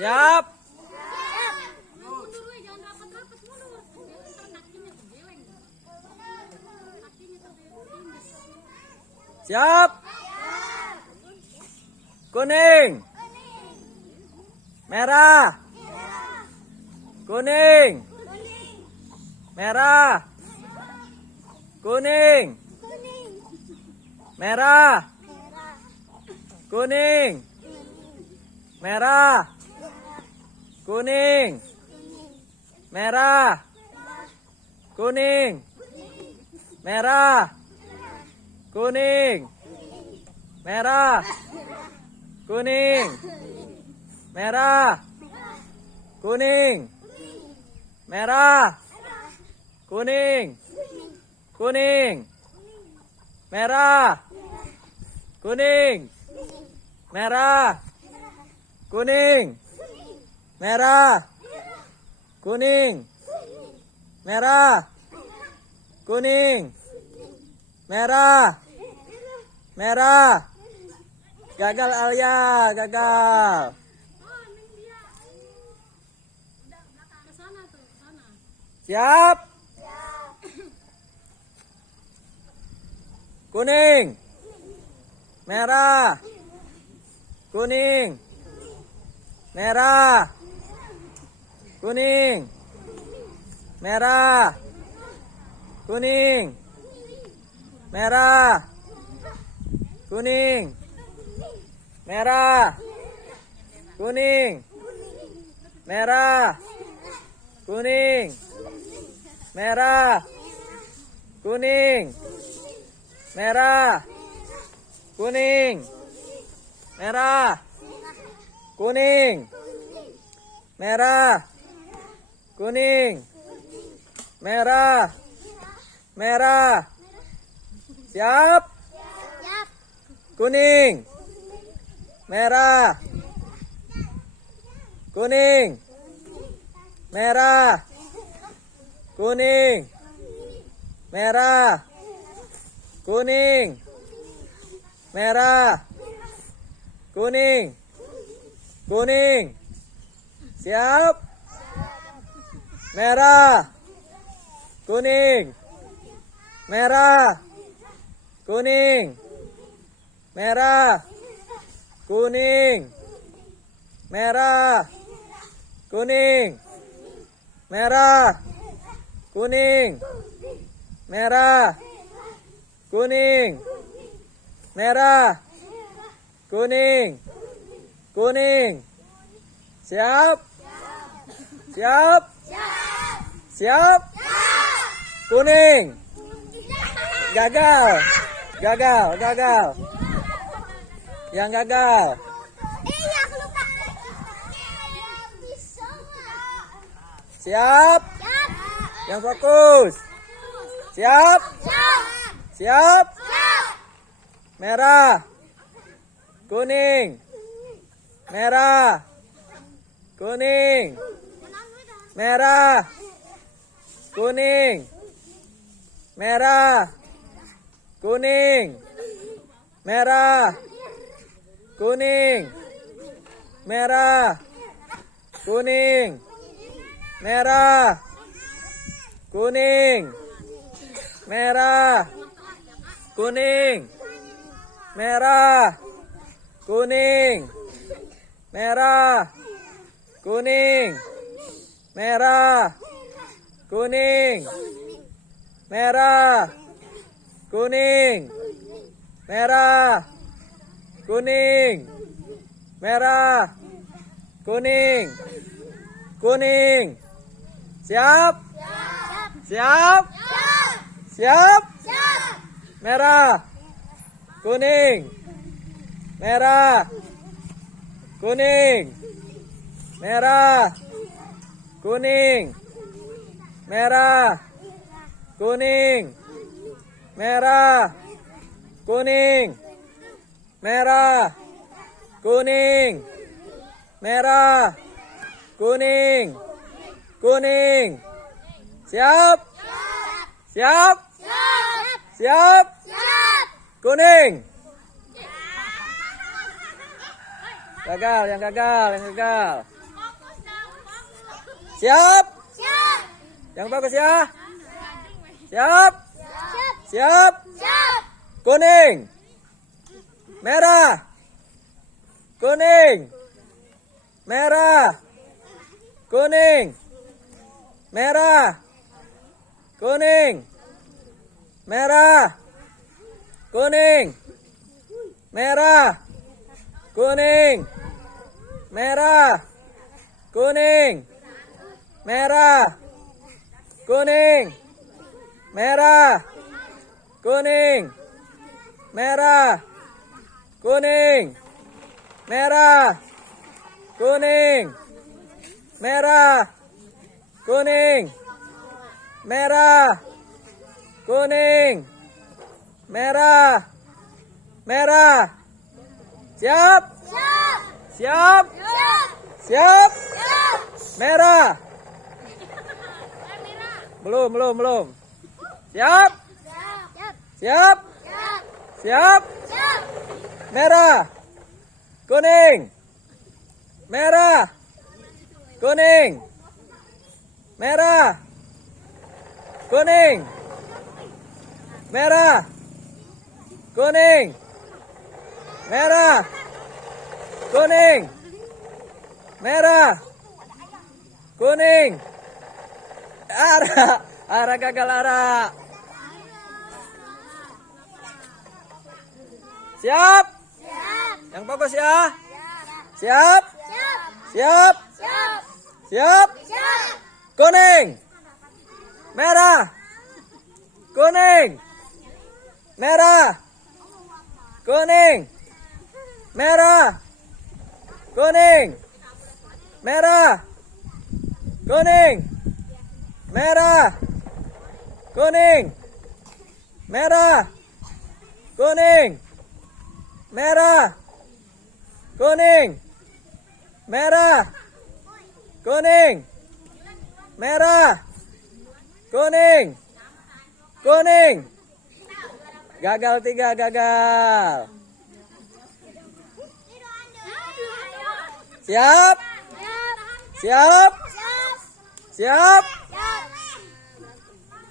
Siap. Siap. Kuning. Merah. Kuning. Merah. Kuning. Merah. Kuning. Merah. Kuning. Merah. Kuning. Merah. Kuning. Merah. Kuning. Merah. Kuning. Merah. Kuning. Kuning. Merah. Kuning. Merah. Kuning. Merah. Kuning. Merah. Kuning. Merah. Merah. Gagal Alia, gagal. Siap. Kuning. Merah. Kuning. Merah. Kuning. Merah. Kuning. Merah. Kuning. Merah. Kuning. Merah. Kuning. Merah. Kuning. Merah. Kuning. Merah. Kuning. Merah. Kuning. Merah. Merah. Siap. Kuning. Merah. Kuning. Merah. Kuning. Merah. Kuning. Merah. Kuning. Kuning. Siap. Merah. Kuning. Merah. Kuning. Merah. Kuning. Merah. Kuning. Merah. Kuning. Merah. Kuning. Merah. Kuning. Kuning. Siap. Siap. Siap. Kuning. Gagal. Gagal, gagal. Yang gagal. Siap. Yang fokus. Siap. Siap. Merah. Kuning. Merah. Kuning. Merah. Kuning. Merah. Kuning. Merah. Kuning. Merah. Kuning. Merah. Kuning. Merah. Kuning. Merah. Kuning. Merah. Kuning. Merah. Kuning. Merah. Kuning. Merah. Kuning. Merah. Kuning. Kuning. Siap. Siap. Siap. Merah. Kuning. Merah. Kuning. Merah. Kuning. Merah. Kuning. Merah. Kuning. Merah. Kuning. Merah. Kuning. Kuning. Siap. Siap. Siap. Kuning. Gagal, yang gagal, yang gagal. Siap? Siap. Yang bagus ya. Siap? Siap. Siap? Siap. Kuning. Merah. Kuning. Merah. Kuning. Merah. Kuning. Merah. Kuning. Merah. Kuning. Merah. Kuning. Merah. Kuning. Merah. Kuning. Merah. Kuning. Merah. Kuning. Merah. Kuning. Merah. Kuning. Merah. Merah. Siap? Siap. Siap? Siap. Siap? Siap. Merah. Belum. Siap? Siap. Siap? Siap. Siap? Siap. Merah. Kuning. Merah. Kuning. Merah. Kuning. Merah. Kuning. Merah. Kuning. Merah. Kuning. Ara gagal Ara. Siap? Siap. Yang bagus ya. Siap. Siap? Siap. Siap? Siap. Siap? Siap. Kuning. Merah. Kuning. Merah. Kuning. Merah. Kuning. Merah. Kuning. Merah. Kuning. Merah. Kuning. Merah. Kuning. Merah. Kuning. Merah. Kuning. Kuning. Gagal 3, gagal. Siap? Siap? Siap?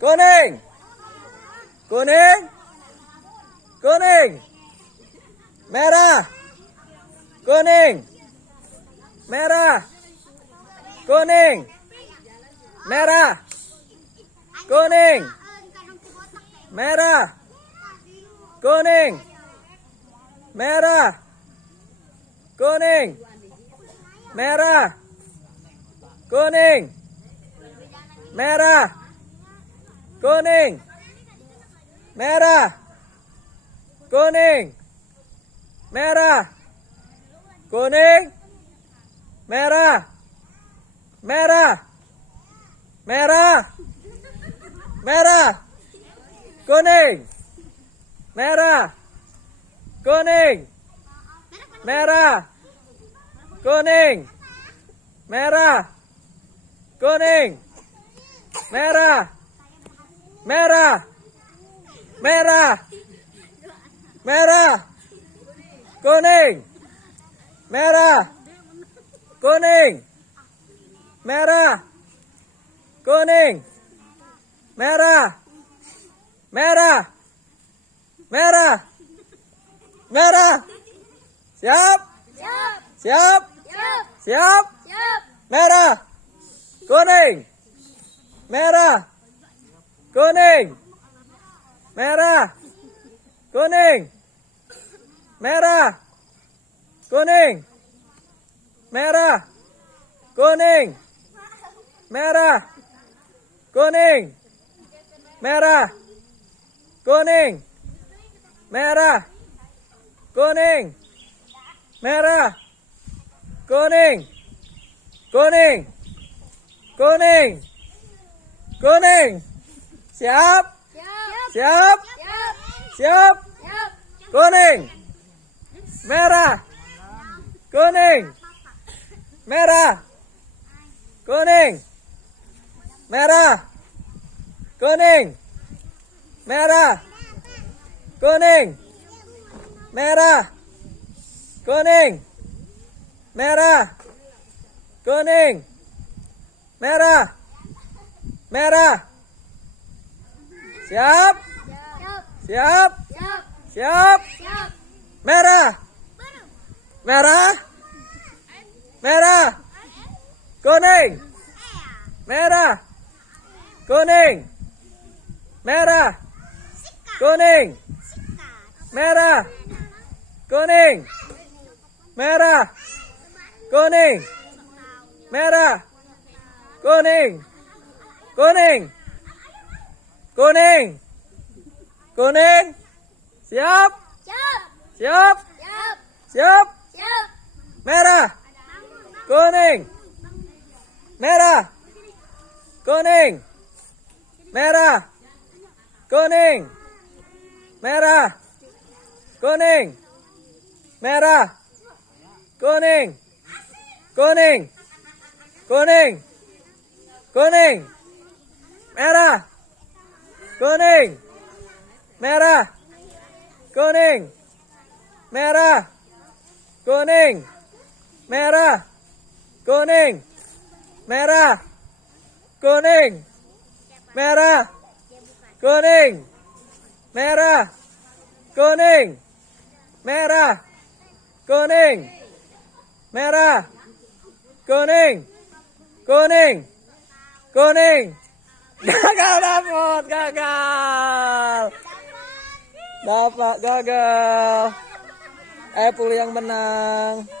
Kuning. Kuning. Kuning. Merah. Kuning. Merah. Kuning. Merah. Kuning. Merah. Kuning. Merah. Kuning. Merah. Kuning. Merah. Kuning. Merah. Kuning. Merah. Kuning. Merah. Merah. Merah. Merah. Kuning. Merah. Kuning. Merah. Kuning. Merah. Kuning. Merah. Merah. Merah. Merah. Kuning. Merah. Kuning. Merah. Kuning. Merah. Merah. Merah. Merah. Siap? Siap. Siap? Siap. Siap? Siap. Merah. Kuning. Merah. Kuning. Merah. Kuning. Merah. Kuning. Merah. Kuning. Merah. Kuning. Merah. Kuning. Merah. Kuning. Merah. Kuning. Kuning. Kuning. Kuning. Siap? Siap. Siap? Siap. Siap? Siap. Kuning. Merah. Kuning. Merah. Kuning. Merah. Kuning. Merah. Kuning. Merah. Kuning. Merah. Kuning. Merah. Merah. Siap. Siap. Siap. Siap. Siap. Siap. Merah. Merah. Merah. Kuning. Merah. Kuning. Merah. Kuning. Merah. Kuning. Merah. Kuning. Merah. Kuning. Kuning. Kuning. Kuning. Siap. Siap. Siap. Siap. Siap. Siap. Merah. Kuning. Merah. Kuning. Merah. Kuning. Merah. Kuning. Merah. Kuning. Kuning. Kuning. Kuning. Merah. Kuning. Merah. Kuning. Merah. Kuning. Merah. Kuning. Merah. Kuning. Merah. Kuning. Merah. Kuning. Merah. Kuning. Merah. Kuning. Kuning. Kuning. Gagal dapat, gagal. Dapat gagal. Epul yang menang.